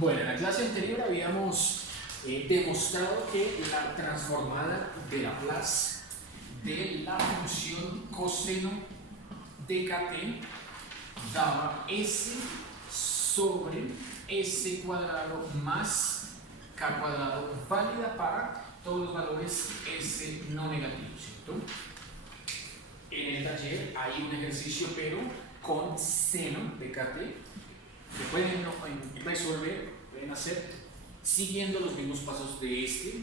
Bueno, en la clase anterior habíamos demostrado que la transformada de Laplace de la función coseno de kt daba s sobre s cuadrado más k cuadrado, válida para todos los valores s no negativos, ¿cierto? En el taller hay un ejercicio, pero con seno de kt, que pueden resolver, pueden hacer siguiendo los mismos pasos de este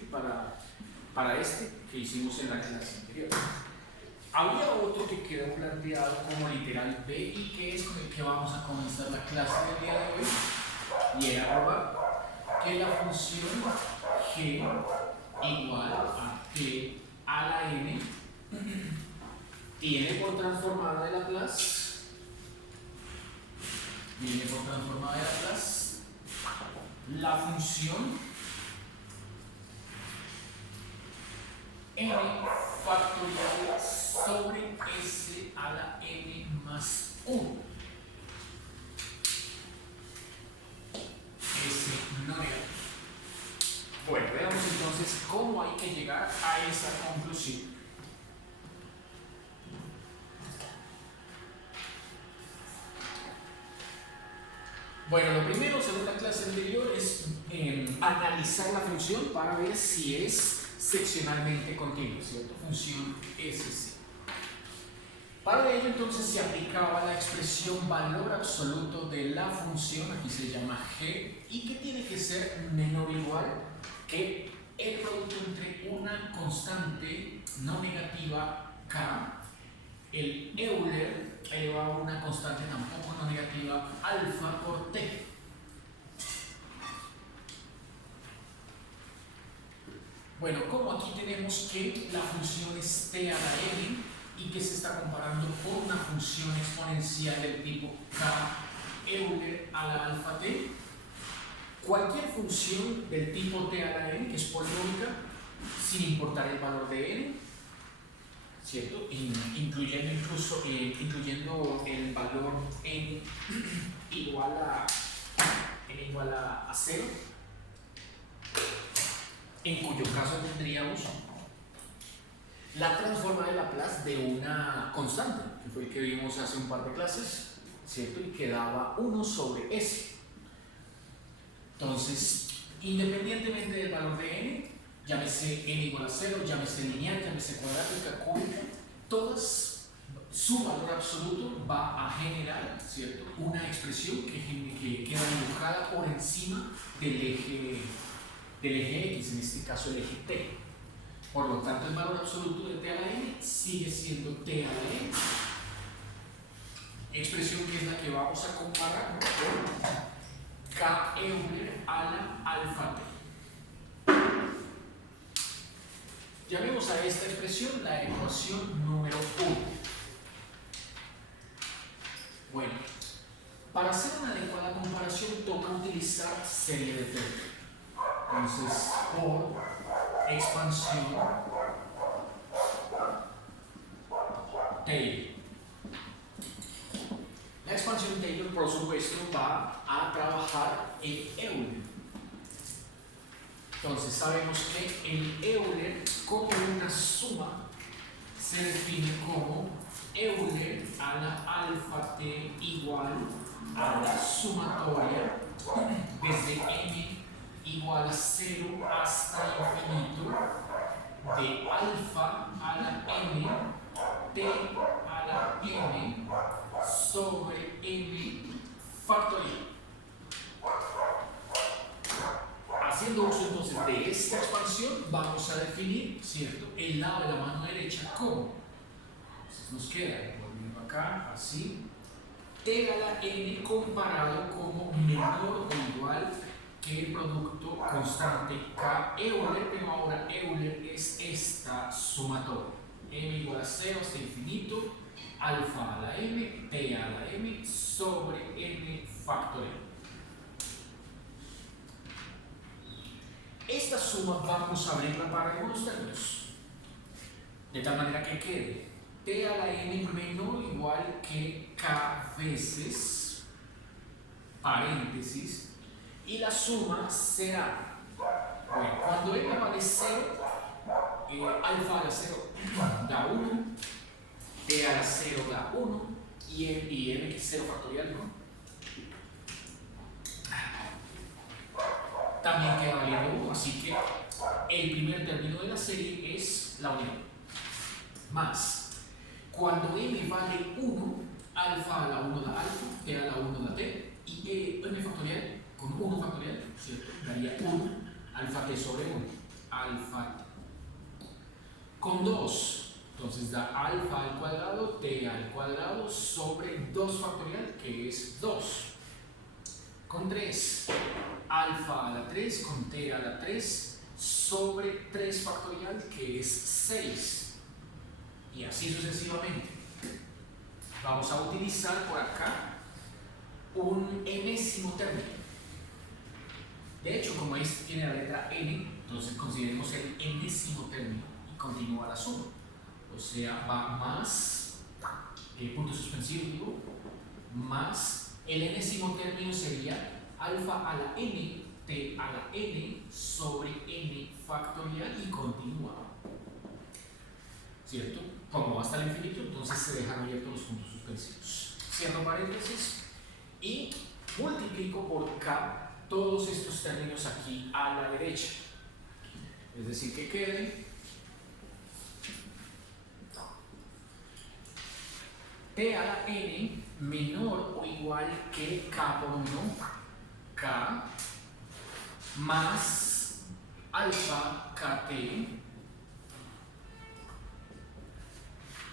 para este que hicimos en la clase anterior. Había otro que quedó planteado como literal B y que es con el que vamos a comenzar la clase del día de hoy, y era probar que la función g igual a t a la n tiene por transformada de Laplace, la función n factorial sobre s a la n más 1. S no negativo. Bueno, veamos entonces cómo hay que llegar a esa conclusión. Bueno, lo primero, según la clase anterior, es analizar la función para ver si es seccionalmente continua, ¿cierto? Función SC. Para ello, entonces, se aplicaba la expresión valor absoluto de la función, aquí se llama g, y que tiene que ser menor o igual que el producto entre una constante no negativa k, el Euler elevado a una constante tampoco no negativa alfa por t. Bueno, como aquí tenemos que la función es t a la n y que se está comparando con una función exponencial del tipo k Euler a la alfa t, cualquier función del tipo t a la n que es polinómica, sin importar el valor de n, ¿cierto? Incluyendo incluso incluyendo el valor n igual a 0, en cuyo caso tendríamos la transformada de Laplace de una constante, que fue el que vimos hace un par de clases, ¿cierto? Y que daba 1 sobre s. Entonces, independientemente del valor de n, llámese n igual a 0, llámese lineal, llámese cuadrática, cúbica, todas, su valor absoluto va a generar, ¿cierto?, una expresión que queda dibujada por encima del eje X, en este caso el eje t. Por lo tanto, el valor absoluto de t a la n sigue siendo t a la n, expresión que es la que vamos a comparar con k Euler a la alfa t. Llamemos a esta expresión la ecuación número 1. Bueno, para hacer una adecuada comparación toca utilizar serie de términos. Entonces, por expansión Taylor. La expansión Taylor, por supuesto, va a trabajar en Euler. Entonces sabemos que el Euler como una suma se define como Euler a la alfa t igual a la sumatoria desde m igual a 0 hasta infinito de alfa a la m t a la n sobre m factorial. Haciendo uso entonces de esta expansión, vamos a definir, ¿cierto?, el lado de la mano derecha como, entonces nos queda, volviendo acá, así, t a la n comparado como menor o igual que el producto constante k Euler, pero ahora Euler es esta sumatoria, m igual a 0 hasta infinito, alfa a la m, t a la m sobre n factorial. Esta suma vamos a abrirla para algunos términos, de tal manera que quede t a la n menor o igual que k veces, paréntesis, Y la suma será, bueno, cuando n vale 0, alfa a la 0 da 1, t a la 0 da 1, y n que es 0 factorial, ¿no? También queda valiendo 1, así que el primer término de la serie es la unidad. Más, cuando n vale 1, alfa a la 1 da alfa, t a la 1 da t, y n factorial con 1 factorial, ¿cierto? Daría 1, alfa t sobre 1, alfa t. Con 2, entonces da alfa al cuadrado, t al cuadrado sobre 2 factorial, que es 2. Con 3, alfa a la 3 con t a la 3 sobre 3 factorial, que es 6. Y así sucesivamente. Vamos a utilizar por acá un enésimo término. De hecho, como este tiene la letra n, entonces consideremos el enésimo término y continúa la suma. O sea, va más, punto suspensivo, digo, más el enésimo término sería alfa a la n, t a la n sobre n factorial y continúa. ¿Cierto? Como va hasta el infinito, entonces se dejan abiertos los puntos suspensivos. Cierro paréntesis y multiplico por k todos estos términos aquí a la derecha. Es decir, que quede t a la n menor o igual que k por 1, k más alfa kt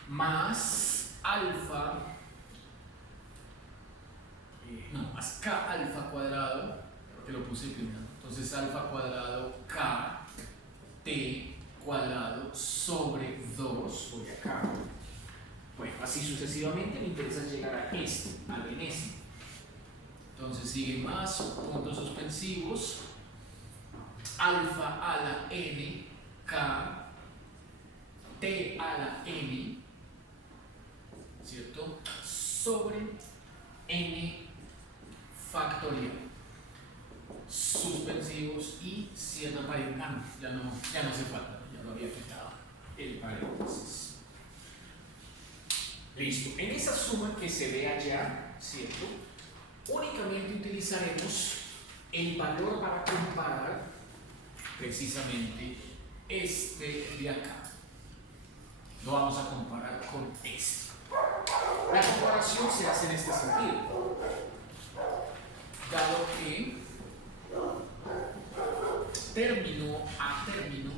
más alfa, más k alfa cuadrado, que lo puse primero, entonces alfa cuadrado k t cuadrado sobre 2, voy acá. Bueno, así sucesivamente. Me interesa llegar a este, al enésimo. Entonces sigue más puntos suspensivos, alfa a la n, k, t a la n, ¿cierto? Sobre n factorial. Suspensivos y cierra paréntesis. Ya no hace falta, ya lo había quitado el paréntesis. Listo. En esa suma que se ve allá, ¿cierto? Únicamente utilizaremos el valor para comparar precisamente este de acá. Lo vamos a comparar con este. La comparación se hace en este sentido. Dado que término a término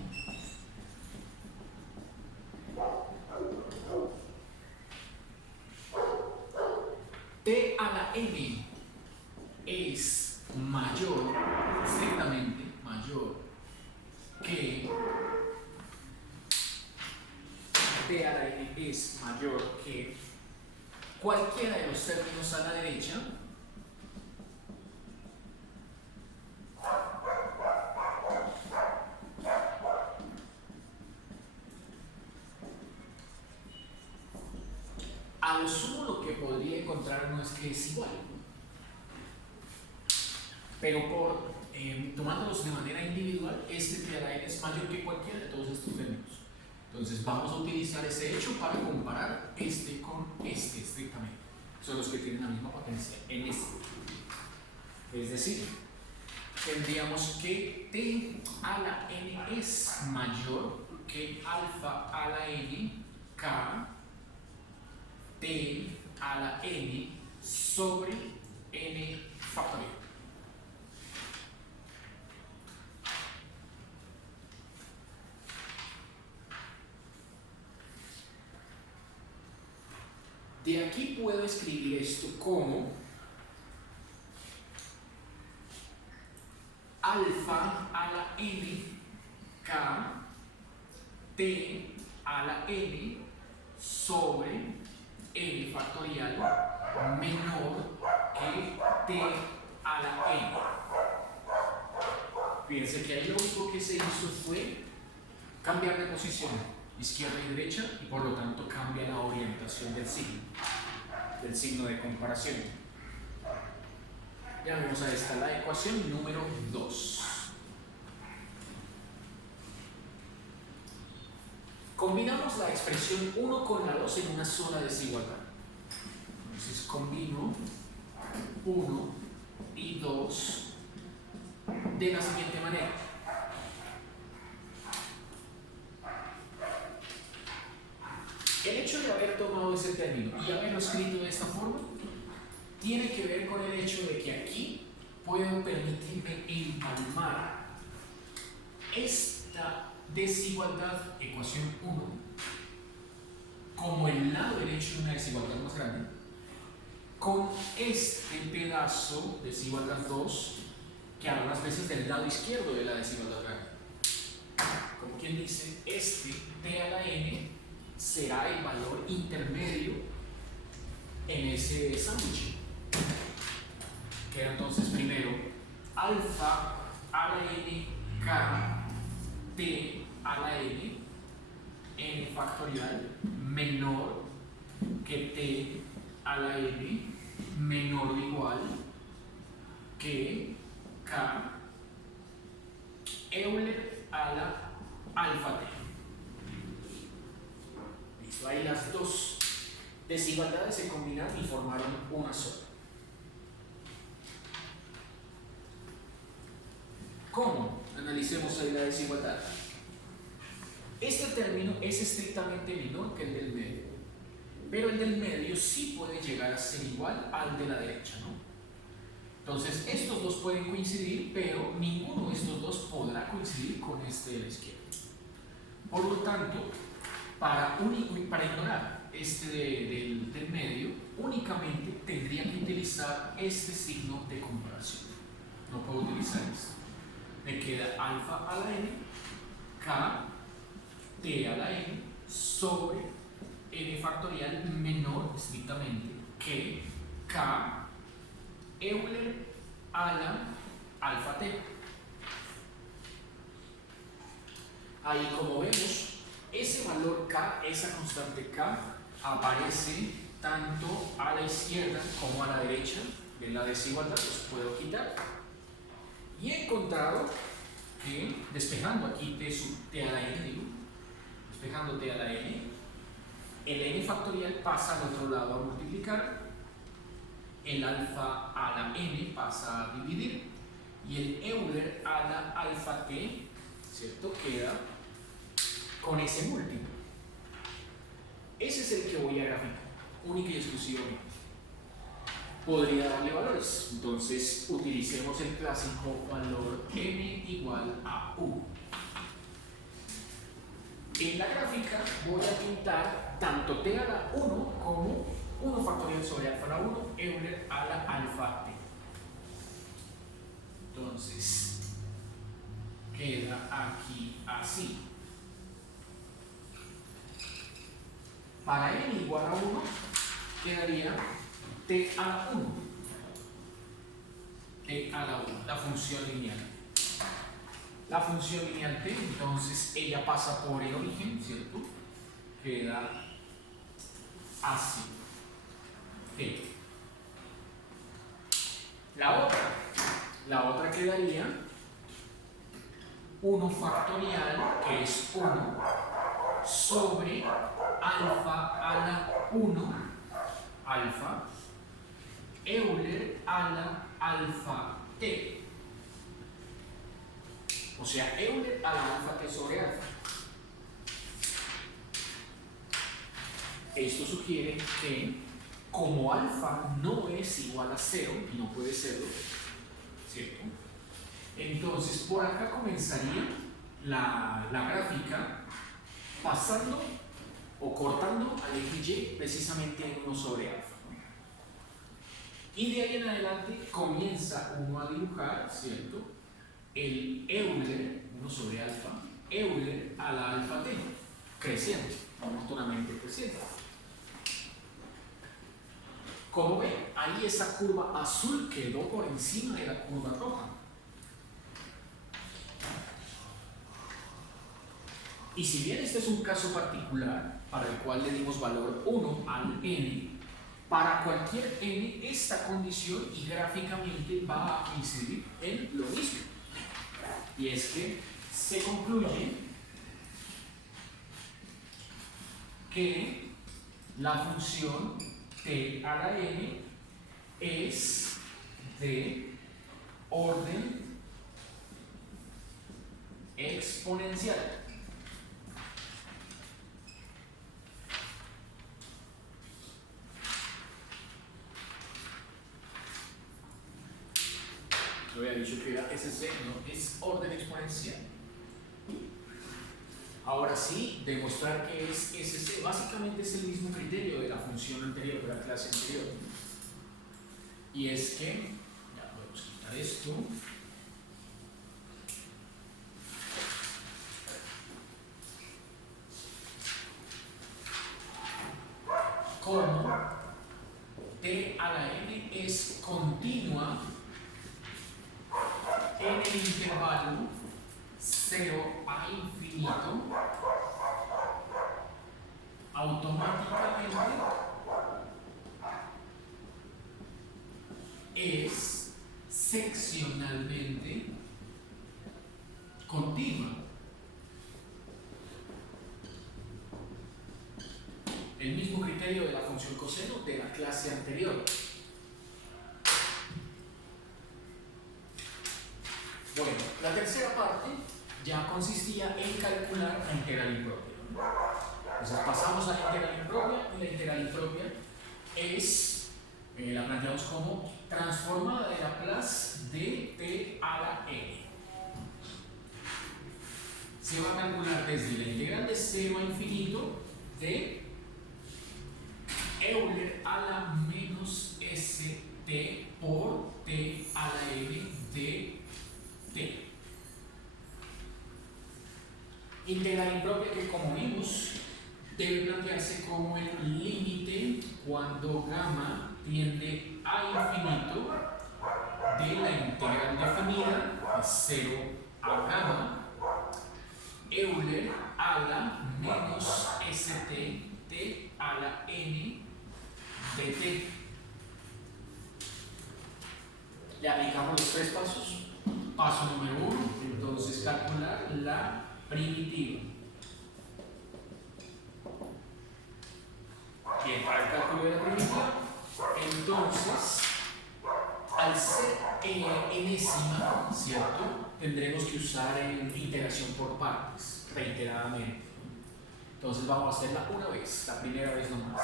t a la n es mayor, estrictamente mayor que t a la n es mayor que cualquiera de los términos a la derecha, a lo sumo lo que podría encontrar no es que es igual, pero tomándolos de manera individual, este t a la n es mayor que cualquiera de todos estos términos. Entonces vamos a utilizar ese hecho para comparar este con este estrictamente. Son los que tienen la misma potencia en este. Es decir, tendríamos que t a la n es mayor que alfa a la n k t a la n sobre n factorial. De aquí puedo escribir esto como alfa a la n k t a la n sobre n factorial menor que t a la n. Fíjense que ahí lo único que se hizo fue cambiar de posición, izquierda y derecha, y por lo tanto cambia la orientación del signo de comparación. Llamemos a esta la ecuación número 2. Combinamos la expresión 1 con la 2 en una sola desigualdad. Entonces combino 1 y 2 de la siguiente manera. El hecho de haber tomado ese término y haberlo escrito de esta forma tiene que ver con el hecho de que aquí puedo permitirme empalmar esta desigualdad, ecuación 1, como el lado derecho de una desigualdad más grande, con este pedazo de desigualdad 2 que habla las veces del lado izquierdo de la desigualdad grande. Como quien dice, este t a la n será el valor intermedio en ese sándwich. Queda entonces primero alfa a la n k t a la n factorial menor que t a la n menor o igual que k Euler a la alfa t. Listo, ahí las dos desigualdades se combinaron y formaron una sola. ¿Cómo? Analicemos ahí la desigualdad. Este término es estrictamente menor que el del medio, pero el del medio sí puede llegar a ser igual al de la derecha, ¿no? Entonces, estos dos pueden coincidir, pero ninguno de estos dos podrá coincidir con este de la izquierda. Por lo tanto, para ignorar este del medio, únicamente tendría que utilizar este signo de comparación. No puedo utilizar esto. Me queda alfa a la n, k, t a la n, sobre n factorial menor estrictamente que k Euler a la alfa t. Ahí, como vemos, ese valor k, esa constante k, aparece tanto a la izquierda como a la derecha de la desigualdad. Los puedo quitar. Y he encontrado que, despejando aquí t a la n, digo, despejando t a la n, el n factorial pasa al otro lado a multiplicar, el alfa a la n pasa a dividir, y el Euler a la alfa t, ¿cierto?, queda con ese múltiplo. Ese es el que voy a graficar, única y exclusivamente. Podría darle valores, entonces utilicemos el clásico valor n igual a u. En la gráfica voy a pintar tanto t a la 1 como 1 factorial sobre alfa a la 1, Euler a la alfa t. Entonces, queda aquí así. Para n igual a 1, quedaría t a la 1. T a la 1, la función lineal. La función lineal t, entonces ella pasa por el origen, ¿cierto? Queda así. T. La otra quedaría 1 factorial, que es 1, sobre alfa a la 1, alfa, Euler a la alfa t. O sea, Euler a la alfa t sobre alfa. Esto sugiere que, como alfa no es igual a 0, y no puede serlo, ¿cierto? Entonces, por acá comenzaría la gráfica pasando o cortando al eje y precisamente en 1 sobre alfa. Y de ahí en adelante comienza uno a dibujar, ¿cierto?, el Euler, 1 sobre alfa, Euler a la alfa t, creciente, oportunamente creciente. Como ven, ahí esa curva azul quedó por encima de la curva roja. Y si bien este es un caso particular para el cual le dimos valor 1 al n, para cualquier n esta condición y gráficamente va a incidir en lo mismo. Y es que se concluye que la función t a la n es de orden exponencial. Yo había dicho que era SC, no, es orden exponencial. Ahora sí, demostrar que es SC, básicamente es el mismo criterio de la función anterior, de la clase anterior. Y es que, ya podemos quitar esto. Como t a la n es continua en el intervalo 0 a infinito, automáticamente es seccionalmente continua. El mismo criterio de la función coseno de la clase anterior. Bueno, la tercera parte ya consistía en calcular la integral impropia. Entonces pasamos a la integral impropia y la integral impropia es, la planteamos como transformada de Laplace de t a la n. Se va a calcular desde la integral de 0 a infinito de Euler a la menos st por t a la n de t. Integral impropia que, como vimos, debe plantearse como el límite cuando gamma tiende a infinito de la integral definida de 0 a gamma Euler a la menos st t a la n de t. Le aplicamos los tres pasos. Paso número 1, entonces calcular la primitiva. Bien, para el cálculo de la primitiva, entonces, al ser enésima, ¿cierto? Tendremos que usar integración por partes, reiteradamente. Entonces vamos a hacerla una vez, la primera vez nomás.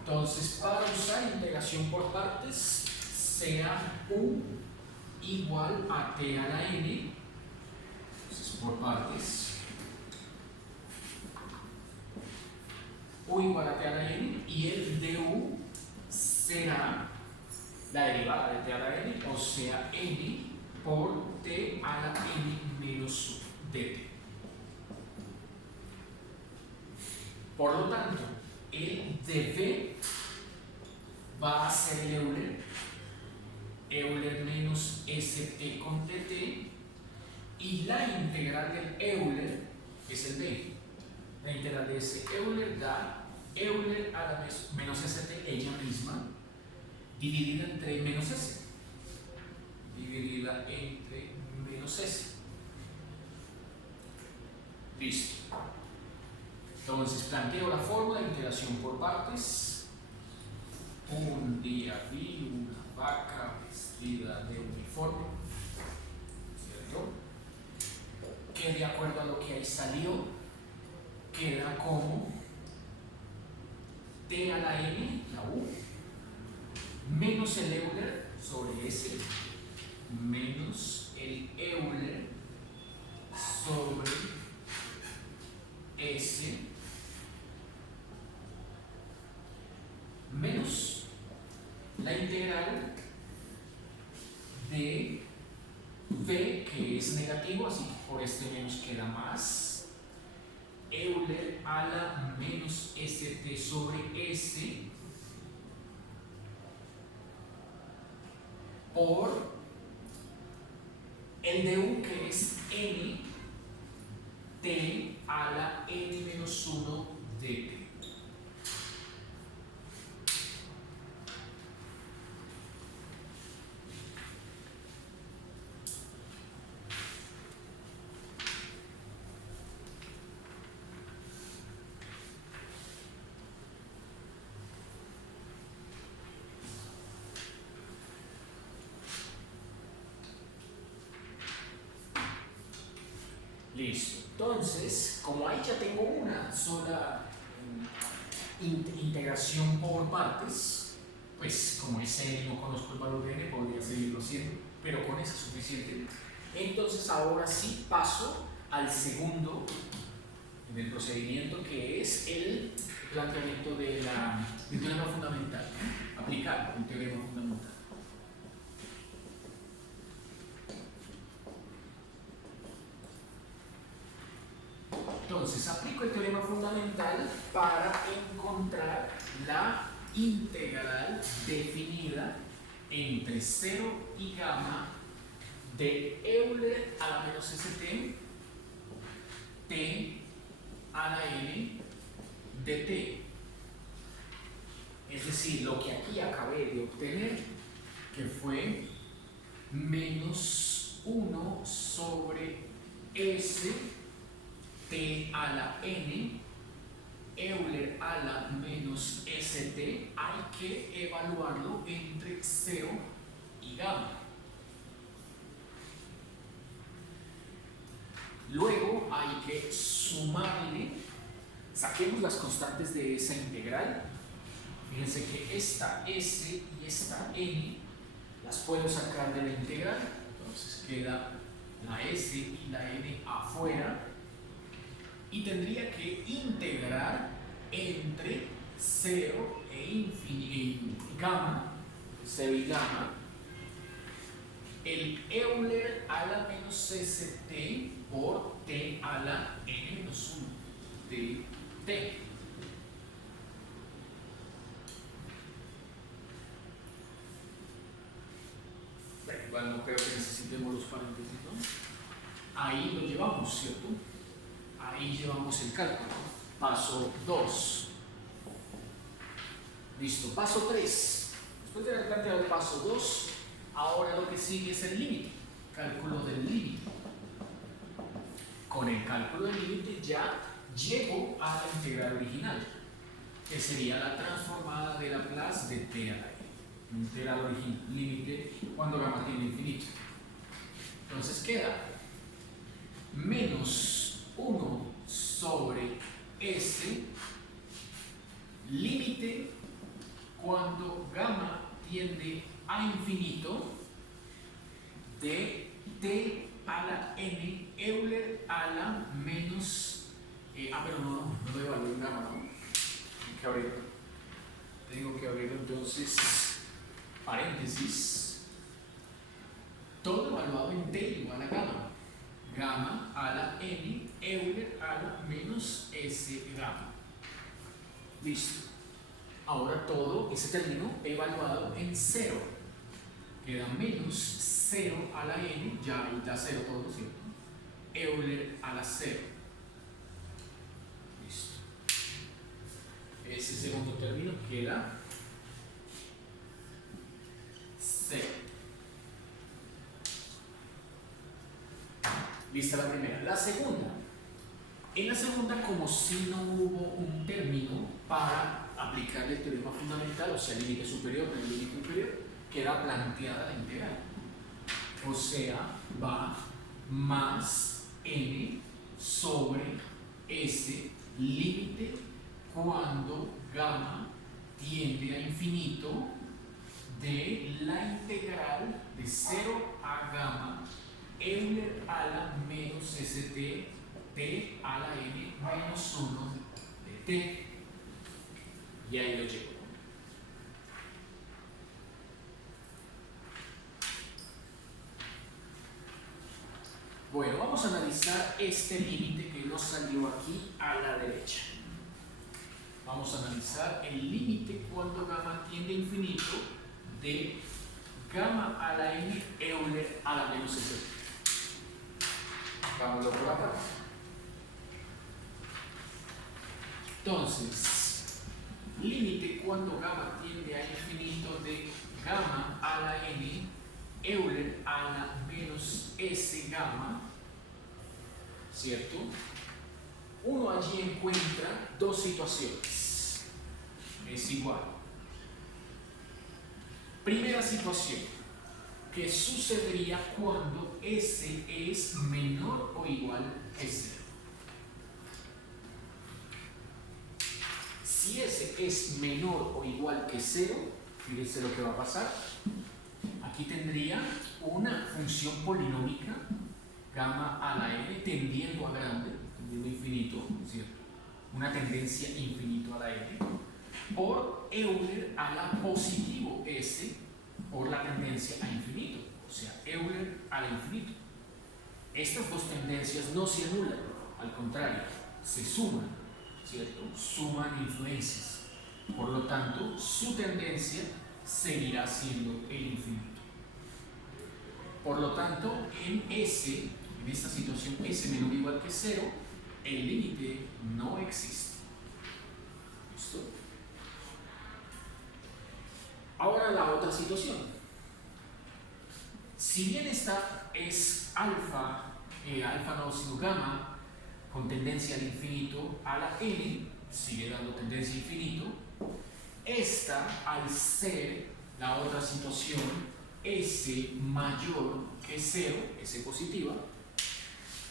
Entonces, para usar integración por partes, será u igual a t a la n, entonces por partes, u igual a t a la n, y el du será la derivada de t a la n, o sea, n por t a la n menos 1 dt. Por lo tanto, el dv va a ser el Euler menos st con dt, y la integral del Euler es el d. La integral de ese Euler da Euler a la menos st ella misma, dividida entre menos s. Dividida entre menos s. Listo. Entonces planteo la forma de integración por partes. Un día vi una vaca vestida de uniforme, ¿cierto? Que de acuerdo a lo que ahí salió, queda como t a la n, la u, menos el Euler sobre S, menos el Euler sobre S, menos la integral de v, que es negativo, así que por este menos queda más, Euler a la menos st sobre S por el du, que es n t a la n menos 1 dt. Listo. Entonces, como ahí ya tengo una sola integración por partes, pues como ese no conozco el valor de n, podría seguirlo haciendo, pero con eso es suficiente. Entonces ahora sí paso al segundo del procedimiento, que es el planteamiento del teorema fundamental, ¿no? Aplicar un teorema fundamental. Entonces, aplico el teorema fundamental para encontrar la integral definida entre 0 y gamma de Euler a la menos st, t a la n de t. Es decir, lo que aquí acabé de obtener, que fue menos 1 sobre s t a la n, Euler a la menos st, hay que evaluarlo entre 0 y gamma. Luego hay que sumarle, saquemos las constantes de esa integral. Fíjense que esta s y esta n las puedo sacar de la integral, entonces queda la s y la n afuera. Y tendría que integrar entre 0 y gamma, 0 y gamma, el Euler a la menos st por t a la n menos 1 de t. Bueno, igual no creo que necesitemos los paréntesis, ¿no? Ahí lo llevamos, ¿cierto? Ahí llevamos el cálculo. Paso 2. Listo. Paso 3. Después de haber planteado el paso 2, ahora lo que sigue es el límite. Cálculo del límite. Con el cálculo del límite ya llego a la integral original, que sería la transformada de Laplace de t a la n. Integral original, límite cuando gamma tiende a infinito. Entonces queda menos 1 sobre s, límite cuando gamma tiende a infinito, de t a la n, Euler a la menos, pero no debo abrir gamma, ¿no? Tengo que abrirlo entonces, paréntesis, todo evaluado en t igual a gamma. Gamma a la n, Euler a la menos s gamma. Listo. Ahora todo ese término evaluado en 0. Queda menos 0 a la n, ya ahí da 0 todo, ¿cierto? Euler a la 0. Listo. Ese segundo término queda 0. Lista la primera. La segunda. En la segunda, como si no hubo un término para aplicarle el teorema fundamental, o sea, el límite superior con el límite inferior, queda planteada la integral. O sea, va más n sobre s, límite cuando gamma tiende a infinito, de la integral de 0 a gamma Euler a la menos st, t a la n menos 1 de t. Y ahí lo llevo. Bueno, vamos a analizar este límite que nos salió aquí a la derecha. Vamos a analizar el límite cuando gamma tiende a infinito de gamma a la n Euler a la menos st. Hagámoslo por acá. Entonces, límite cuando gamma tiende a infinito de gamma a la n Euler a la menos s gamma, ¿cierto? Uno allí encuentra dos situaciones. Es igual. Primera situación. ¿Qué sucedería cuando S es menor o igual que 0? Si S es menor o igual que 0, fíjense lo que va a pasar. Aquí tendría una función polinómica, gamma a la n, tendiendo a grande, tendiendo a infinito, ¿cierto? Una tendencia infinito a la n, por Euler a la positivo S, por la tendencia a infinito, o sea, Euler a la infinito. Estas dos tendencias no se anulan, al contrario, se suman, ¿cierto? Suman influencias. Por lo tanto, su tendencia seguirá siendo el infinito. Por lo tanto, en S, en esta situación S menor o igual que 0, el límite no existe. ¿Listo? Ahora la otra situación. Si bien esta es alfa no sino gamma, con tendencia al infinito, a la n, sigue dando tendencia a infinito, esta, al ser la otra situación, S mayor que 0, S positiva,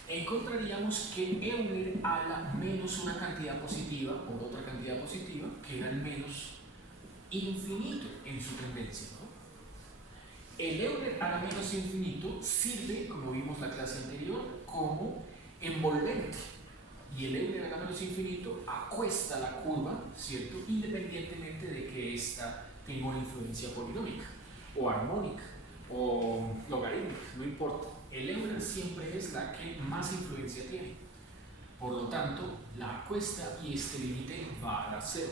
encontraríamos que Euler a la menos una cantidad positiva por otra cantidad positiva queda el menos infinito en su tendencia, ¿no? El Euler a la menos infinito sirve, como vimos en la clase anterior, como envolvente. Y el Euler a la menos infinito acuesta la curva, ¿cierto? Independientemente de que ésta tenga una influencia polinómica, o armónica, o logarítmica, no importa. El Euler siempre es la que más influencia tiene. Por lo tanto, la acuesta y este límite va a dar 0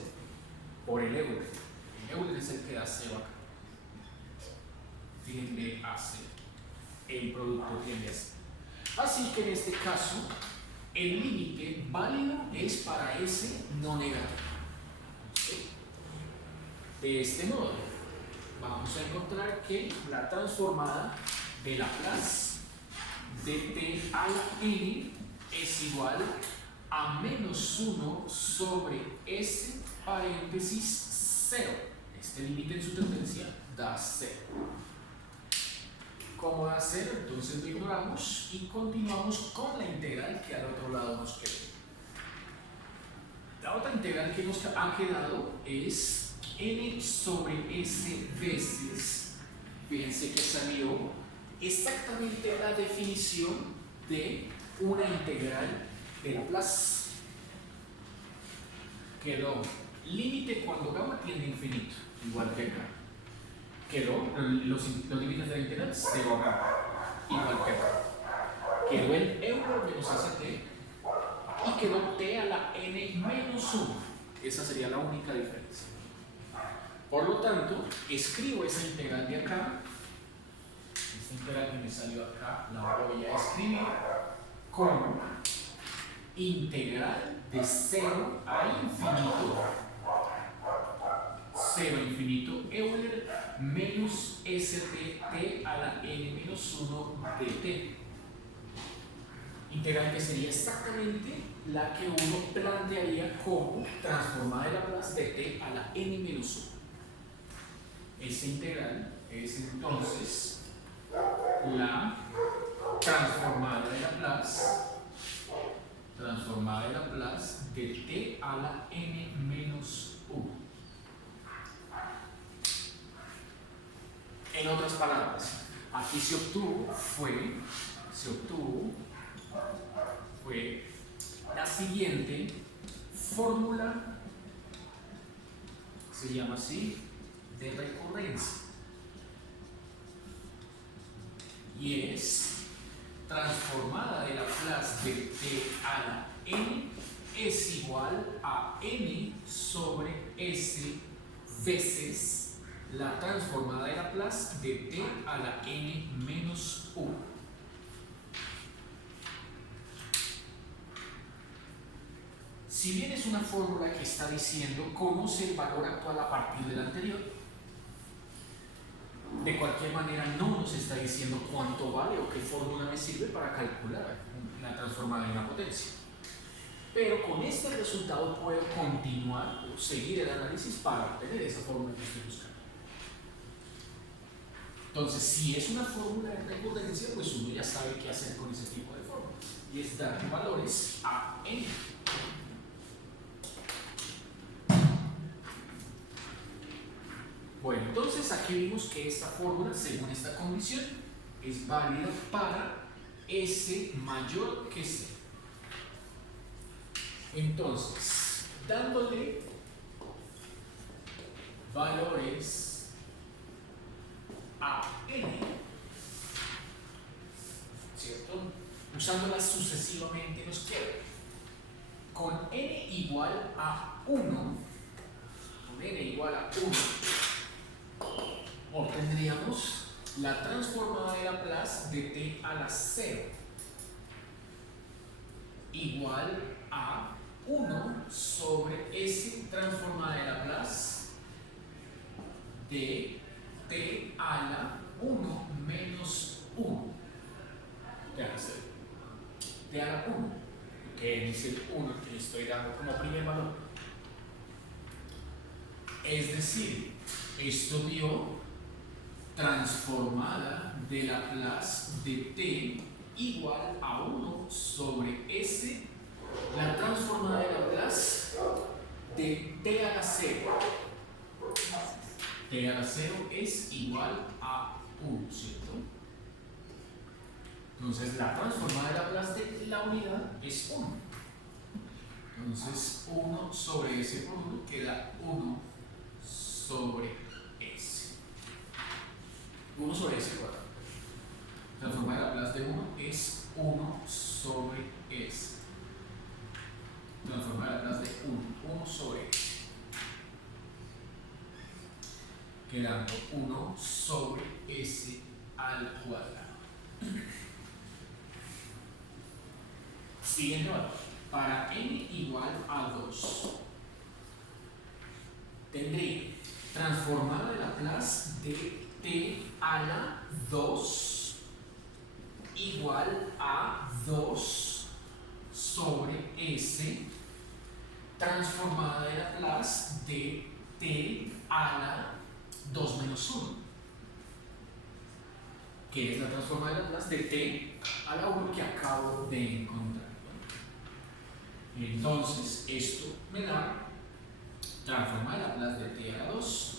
por el Euler. El Euler es el que da 0 acá. Tiende a 0. El producto tiende a 0. Así que en este caso, el límite válido es para S no negativo. ¿Sí? De este modo, vamos a encontrar que la transformada de Laplace de t a la n es igual a menos 1 sobre S paréntesis 0. Este límite en su tendencia da 0. ¿Cómo da 0? Entonces lo ignoramos y continuamos con la integral que al otro lado nos quedó. La otra integral que nos ha quedado es n sobre s veces. Fíjense que salió exactamente la definición de una integral de Laplace. Quedó límite cuando gamma tiende a infinito, igual que acá. Quedó los límites de la integral 0 a gamma, igual que acá. Quedó el Euler menos st y quedó t a la n menos 1. Esa sería la única diferencia. Por lo tanto, escribo esa integral de acá. Esta integral que me salió acá la voy a escribir como integral de 0 a infinito. 0 a infinito Euler menos st t a la n menos 1 dt. Integral que sería exactamente la que uno plantearía como transformada de Laplace de t a la n menos 1. Esta integral es entonces la transformada de Laplace de t a la n menos 1. En otras palabras, aquí se obtuvo fue la siguiente fórmula, se llama así, de recurrencia. Y es transformada de Laplace de t a la n es igual a n sobre s veces la transformada de Laplace de t a la n menos 1. Si bien es una fórmula que está diciendo conoce el valor actual a partir del anterior, de cualquier manera no nos está diciendo cuánto vale o qué fórmula me sirve para calcular la transformada de una potencia. Pero con este resultado puedo continuar o seguir el análisis para obtener esa fórmula que estoy buscando. Entonces, si es una fórmula de recurrencia, pues uno ya sabe qué hacer con ese tipo de fórmulas. Y es dar valores a n. Bueno, entonces aquí vimos que esta fórmula, según esta condición, es válida para S mayor que C. Entonces, dándole valores a n, ¿cierto? Usándolas sucesivamente nos queda con n igual a 1, con n igual a 1, obtendríamos la transformada de Laplace de t a la 0 igual a 1 sobre S transformada de Laplace de t a la 1 menos 1 t a la 0, t a la 1, que es el 1 que estoy dando como primer valor. Es decir, esto dio transformada de Laplace de t igual a 1 sobre S, la transformada de Laplace de t a la 0. T a la 0 es igual a 1, ¿cierto? Entonces la transformada de Laplace de la unidad es 1. Entonces 1 sobre S por 1 queda 1 sobre S. 1 sobre S cuadrado. La transformada de Laplace de 1 es 1 sobre S. Transformada de Laplace de 1 sobre S. Quedando 1 sobre S al cuadrado. Siguiente valor. Para n igual a 2, tendría transformada de Laplace de t a la 2 igual a 2 sobre S, transformada de Laplace de t a la 2 menos 1, que es la transformada de Laplace de t a la 1 que acabo de encontrar. Entonces, esto me da transformada de Laplace de t a la 2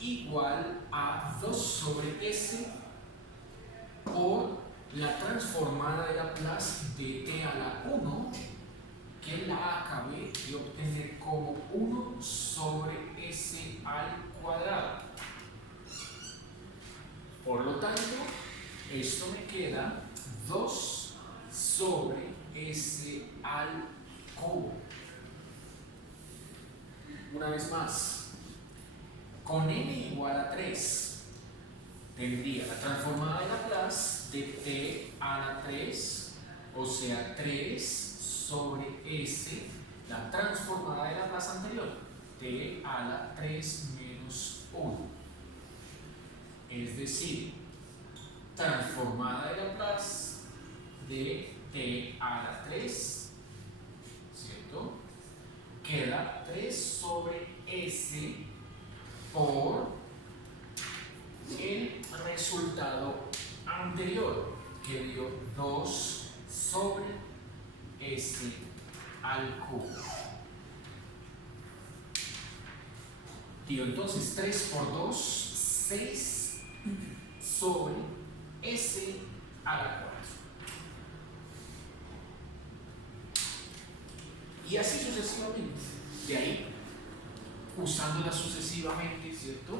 igual a 2 sobre S por la transformada de Laplace de t a la 1, que la acabé de obtener como 1 sobre S al cuadrado. Por lo tanto, esto me queda 2 sobre S al cubo. Una vez más, con n igual a 3, tendría la transformada de Laplace de t a la 3, o sea 3 sobre S, la transformada de Laplace anterior, t a la 3 menos 1. Es decir, transformada de Laplace de t a la 3, ¿cierto? Queda 3 sobre S por el resultado anterior, que dio 2 sobre S al cubo. Dio entonces 3 por 2, 6 sobre S a la 4. Y así sucesivamente. De ahí, usándola sucesivamente, ¿cierto?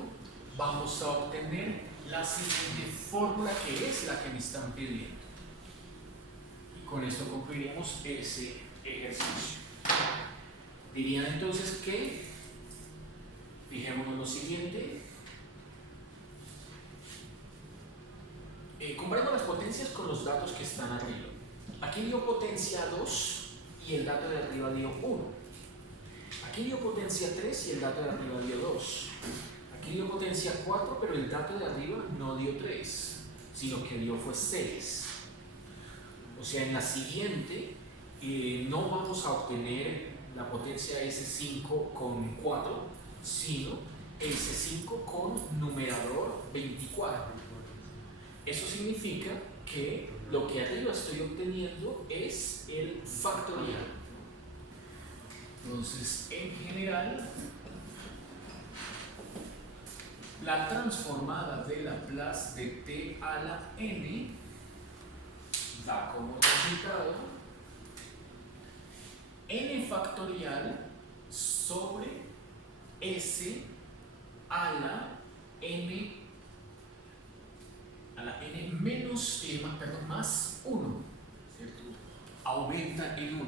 Vamos a obtener la siguiente fórmula, que es la que me están pidiendo. Y con esto concluiríamos ese ejercicio. Dirían entonces que, fijémonos lo siguiente, comparemos las potencias con los datos que están arriba. Aquí dio potencia 2 y el dato de arriba dio 1. Aquí dio potencia 3 y el dato de arriba dio 2. Aquí dio potencia 4, pero el dato de arriba no dio 3, sino que dio fue 6. O sea, en la siguiente no vamos a obtener la potencia S5 con 4, sino el C5 con numerador 24. Eso significa que lo que arriba estoy obteniendo es el factorial. Entonces, en general, la transformada de Laplace de t a la n da como resultado n factorial sobre s a la n menos, más 1, ¿cierto? Aumenta en 1.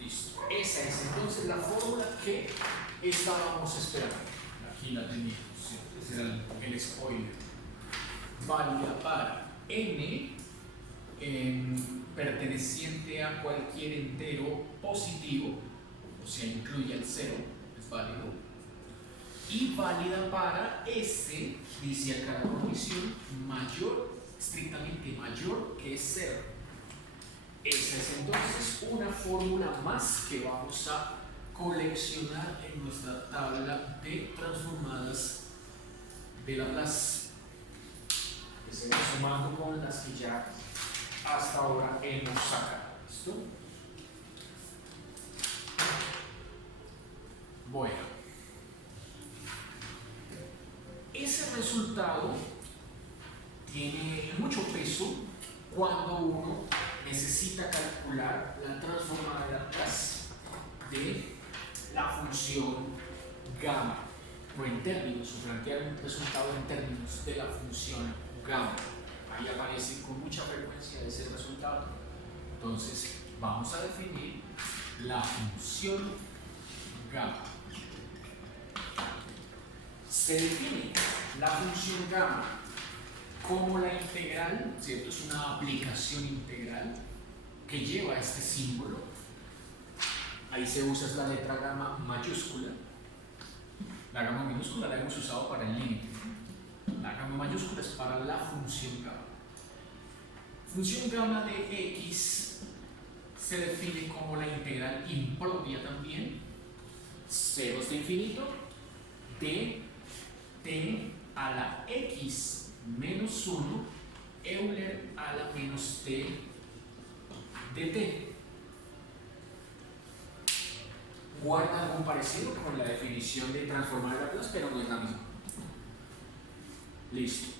Listo. Esa es entonces la fórmula que estábamos esperando. Aquí la teníamos, ¿cierto? Ese era el spoiler. Válida para n perteneciente a cualquier entero positivo, o sea, incluye el 0, es válido. Y válida para S, dice acá la condición, mayor, estrictamente mayor que 0. Esa es entonces una fórmula más que vamos a coleccionar en nuestra tabla de transformadas de Laplace, que se va sumando con las que ya hasta ahora hemos sacado. ¿Listo? Bueno, ese resultado tiene mucho peso cuando uno necesita calcular la transformada de Laplace de la función gamma, o en términos, o plantear un resultado en términos de la función gamma. Ahí aparece con mucha frecuencia ese resultado. Entonces, vamos a definir la función gamma. Se define la función gamma como la integral, ¿cierto? Es una aplicación integral que lleva este símbolo. Ahí se usa la letra gamma mayúscula. La gamma minúscula la hemos usado para el límite. La gamma mayúscula es para la función gamma. Función gamma de x se define como la integral impropia también, ceros de infinito, de t a la x menos 1 Euler a la menos t de t. Guarda algún parecido con la definición de transformar de Laplace, pero no es la misma. Listo.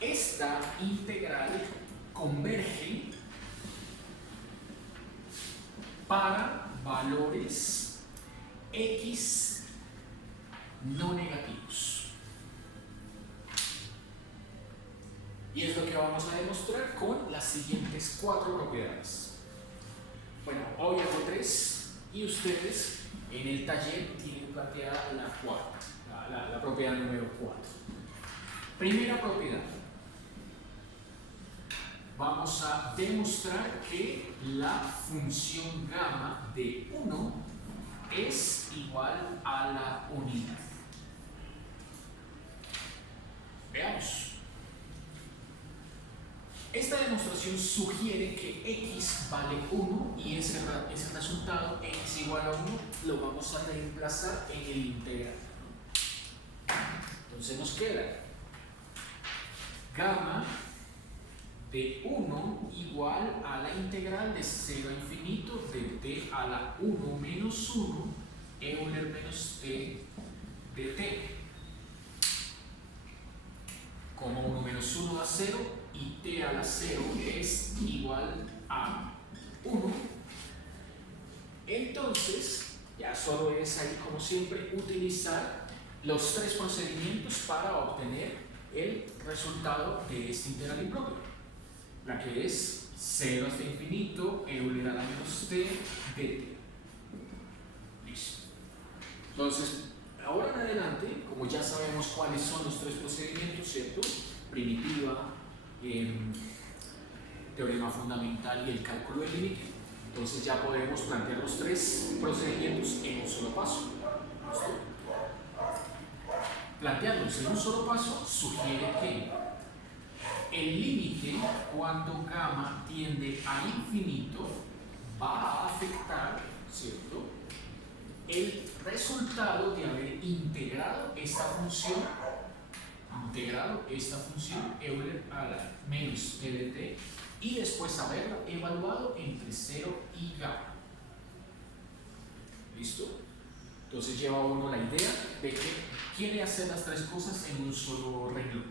Esta integral converge para valores x no negativos. Y es lo que vamos a demostrar con las siguientes 4 propiedades. Bueno, hoy hago 3 y ustedes en el taller tienen planteada la cuarta, la propiedad número 4. Primera propiedad. Vamos a demostrar que la función gamma de 1 es igual a la unidad. Veamos. Esta demostración sugiere que x vale 1 y ese resultado, x igual a 1, lo vamos a reemplazar en el integral. Entonces nos queda gamma de 1 igual a la integral de 0 a infinito de t a la 1 menos 1 Euler menos t de t. Como 1 menos 1 da 0 y t a la 0 es igual a 1, entonces ya solo es ahí, como siempre, utilizar los 3 procedimientos para obtener el resultado de este integral impropio, la que es 0 hasta infinito Euler a la menos t de t. Listo. Entonces, ahora en adelante, como ya sabemos cuáles son los 3 procedimientos, ¿cierto? Primitiva, teorema fundamental y el cálculo del límite. Entonces ya podemos plantear los 3 procedimientos en un solo paso. ¿Listo? Planteándolos en un solo paso sugiere que el límite, cuando gamma tiende a infinito, va a afectar ¿cierto? El resultado de haber integrado esta función Euler a la menos EDT y después haberla evaluado entre 0 y gamma. ¿Listo? Entonces lleva uno la idea de que quiere hacer las tres cosas en un solo renglón.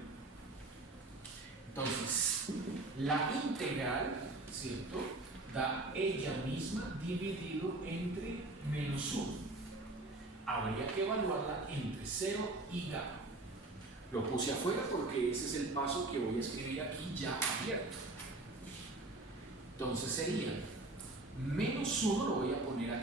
Entonces, la integral, ¿cierto?, da ella misma dividido entre menos 1. Habría que evaluarla entre 0 y gamma. Lo puse afuera porque ese es el paso que voy a escribir aquí ya abierto. Entonces sería menos 1, lo voy a poner